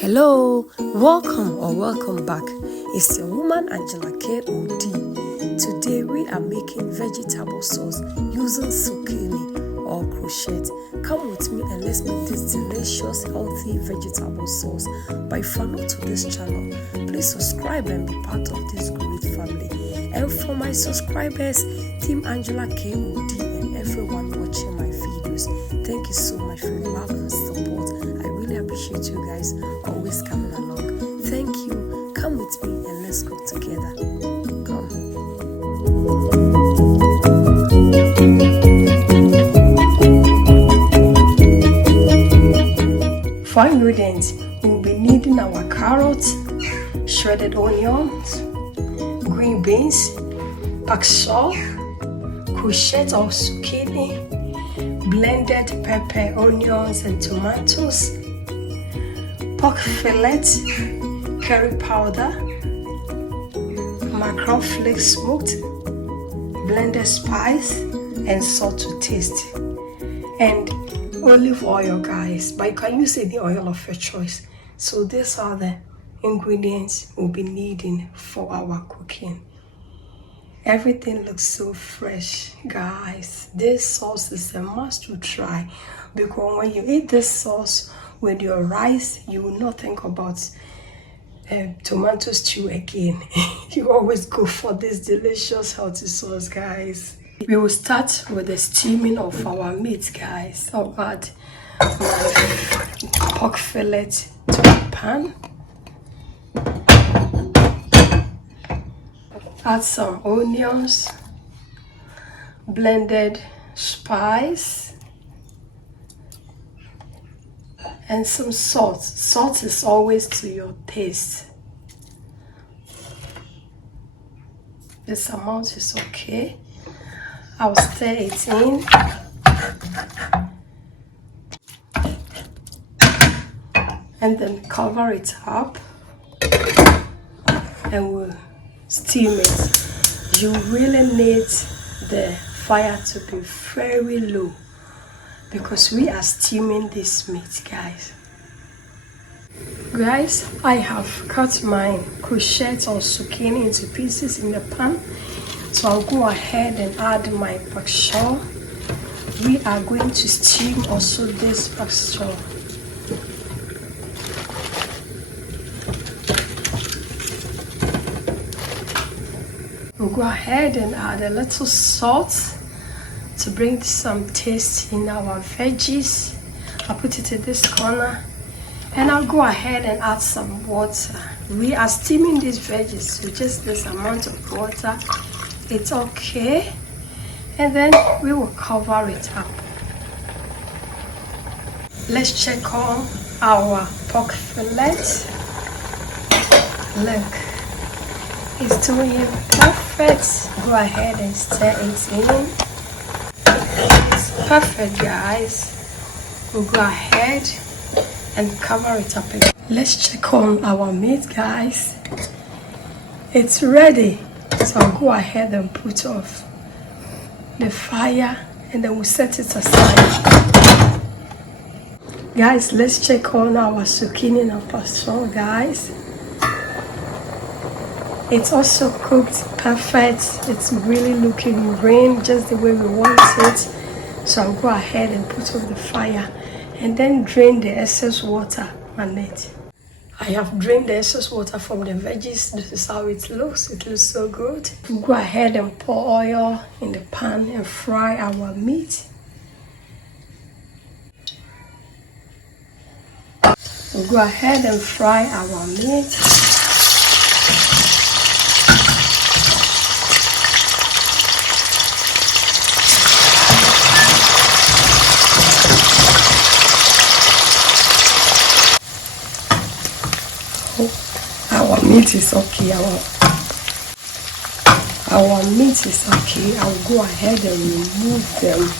Hello, welcome back. It's your woman Angela KOD. Today we are making vegetable sauce using zucchini or crochet. Come with me and let's make this delicious, healthy vegetable sauce. But if you're new to this channel, please subscribe and be part of this great family. And for my subscribers, Team Angela KOD and everyone watching my videos, thank you so much for your love and support. I really appreciate you guys always coming along. Thank you. Come with me and let's cook together. Come. For ingredients, we'll be needing our carrots, shredded onions, green beans, pak choy, courgette or zucchini, blended pepper, onions and tomatoes, pork fillet, curry powder, mackerel flakes smoked, blended spice and salt to taste, and olive oil, guys, but you can use any oil of your choice. So these are the ingredients we'll be needing for our cooking. Everything looks so fresh, guys. This sauce is a must to try, because when you eat this sauce with your rice, you will not think about tomato stew again. You always go for this delicious healthy sauce, guys. We will start with the steaming of our meat, guys. I'll add my pork fillet to the pan. Add some onions, blended spice, and some salt. Salt is always to your taste. This amount is okay. I'll stir it in. And then cover it up and we'll steam it. You really need the fire to be very low because we are steaming this meat, guys. Guys, I have cut my courgette or zucchini into pieces in the pan. So I'll go ahead and add my pak choy. We are going to steam also this pak choy. We'll go ahead and add a little salt to bring some taste in our veggies. I'll put it in this corner and I'll go ahead and add some water. We are steaming these veggies, so just this amount of water. It's okay. And then we will cover it up. Let's check on our pork fillet. Look. It's doing perfect. Go ahead and stir it in. It's perfect, guys. We'll go ahead and cover it up again. Let's check on our meat, guys. It's ready. So I'll go ahead and put off the fire and then we'll set it aside. Guys, let's check on our zucchini and pak choy, guys. It's also cooked perfect. It's really looking green, just the way we want it. So I'll go ahead and put off the fire and then drain the excess water on it. I have drained the excess water from the veggies. This is how it looks. It looks so good. We'll go ahead and pour oil in the pan and fry our meat. We'll go ahead and fry our meat. Our meat is okay. Our meat is okay. I'll go ahead and remove them.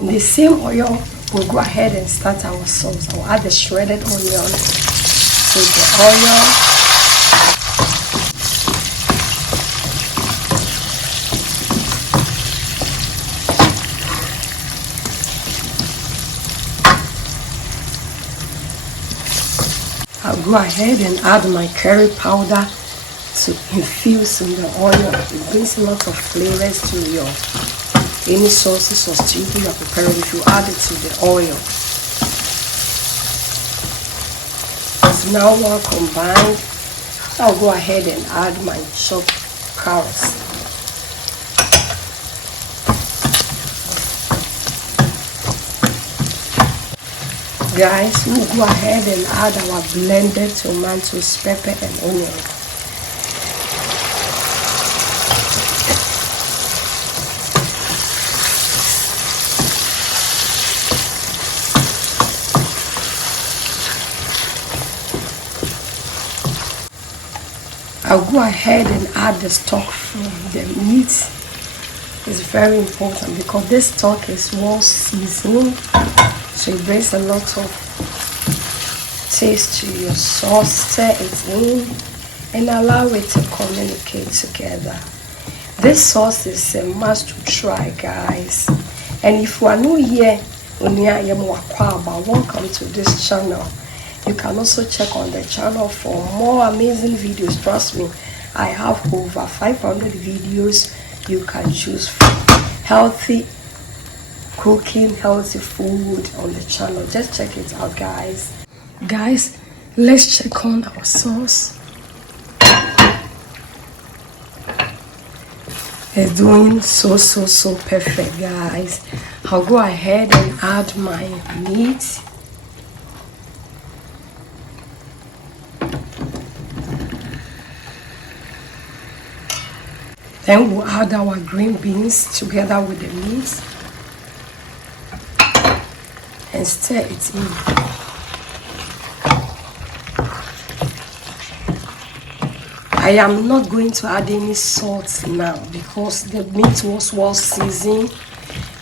In the same oil, we'll go ahead and start our sauce. I'll add the shredded onion to the oil. go ahead and add my curry powder to infuse in the oil. It brings a lot of flavors to your any sauces or stew you are preparing if you add it to the oil. It's now well combined. I'll go ahead and add my chopped carrots. Guys, we'll go ahead and add our blended tomatoes, pepper and onion. I'll go ahead and add the stock from the meat. It's very important because this stock is well seasoned, so it brings a lot of taste to your sauce. Stir it in and allow it to communicate together. This sauce is a must to try, guys. And if you are new here, welcome to this channel. You can also check on the channel for more amazing videos. Trust me, I have over 500 videos you can choose from. Healthy cooking, healthy food on the channel. Just check it out, guys. Guys, let's check on our sauce. It's doing so perfect, guys. I'll go ahead and add my meat. Then we'll add our green beans together with the meat and stir it in. I am not going to add any salt now because the meat was well seasoned,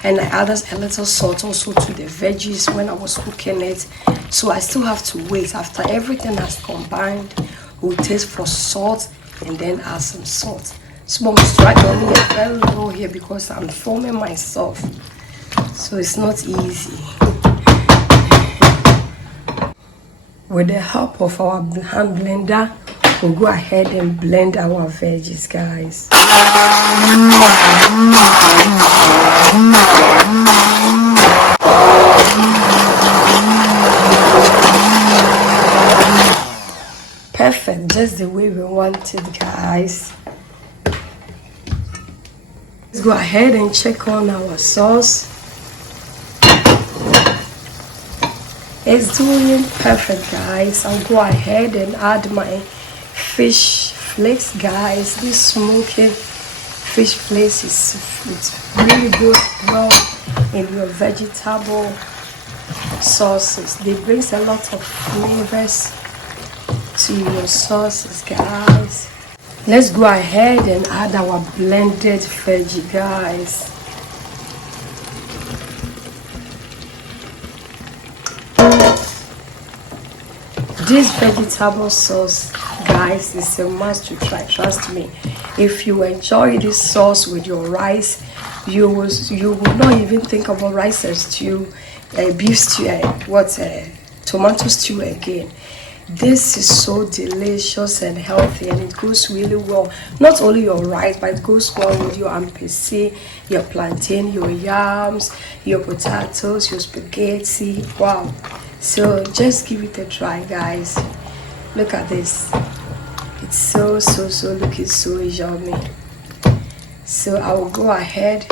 and I added a little salt also to the veggies when I was cooking it. So I still have to wait. After everything has combined, we'll taste for salt and then add some salt. So I'm struggling very low here because I'm filming myself, so it's not easy. With the help of our hand blender, we'll go ahead and blend our veggies, guys. Perfect, just the way we want it, guys. Let's go ahead and check on our sauce. It's doing perfect, guys. I'll go ahead and add my fish flakes, guys. This smoky fish flakes is really good well in your vegetable sauces. They bring a lot of flavors to your sauces, guys. Let's go ahead and add our blended veggie, guys. This vegetable sauce, guys, is a must to try. Trust me. If you enjoy this sauce with your rice, you will not even think about rice and stew, beef stew, tomato stew again. This is so delicious and healthy, and it goes really well. Not only your rice, but it goes well with your ampesi, your plantain, your yams, your potatoes, your spaghetti. Wow. So just give it a try, guys. Look at this. It's so looking so yummy. So I will go ahead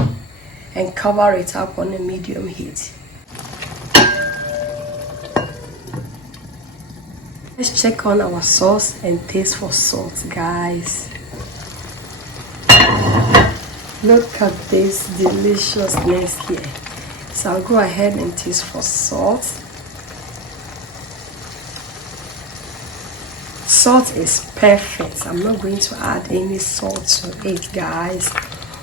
and cover it up on a medium heat. Let's check on our sauce and taste for salt, guys. Look at this deliciousness here. So I'll go ahead and taste for salt. Salt is perfect. I'm not going to add any salt to it, guys,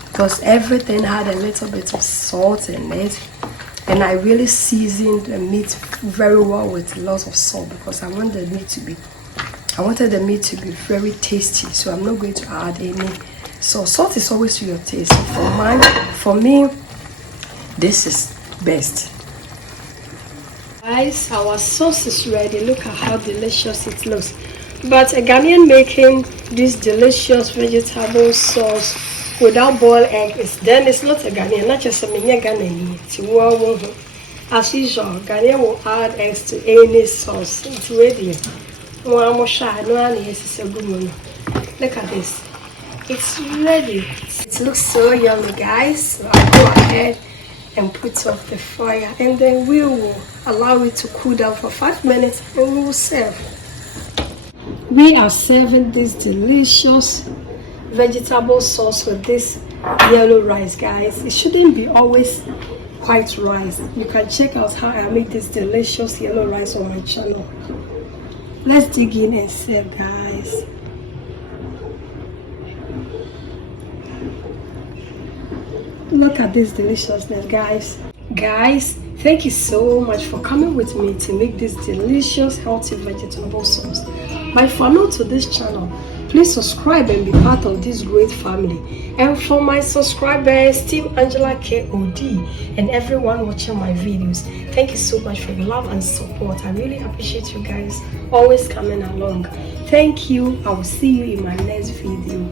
because everything had a little bit of salt in it. And I really seasoned the meat very well with lots of salt because I wanted the meat to be very tasty. So I'm not going to add any salt. Salt is always to your taste. So for me, this is best. Guys, our sauce is ready. Look at how delicious it looks. But a Ghanaian making this delicious vegetable sauce without boiled egg is then it's not a Ghanaian, not just a Ghanaian. As usual, Ghanaian will add eggs to any sauce. It's ready. Look at this. It's ready. It looks so yummy, guys. So I'll go ahead and put off the fire, and then we will allow it to cool down for 5 minutes and we will serve. We are serving this delicious vegetable sauce with this yellow rice, guys. It shouldn't be always white rice. You can check out how I make this delicious yellow rice on my channel. Let's dig in and serve, guys. Look at this deliciousness, guys. Guys, thank you so much for coming with me to make this delicious healthy vegetable sauce. But if you are new to this channel, please subscribe and be part of this great family. And for my subscribers, Team Angela KOD, and everyone watching my videos, thank you so much for your love and support. I really appreciate you guys always coming along. Thank you. I will see you in my next video.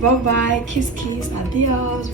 Bye bye. Kiss, kiss. Adios.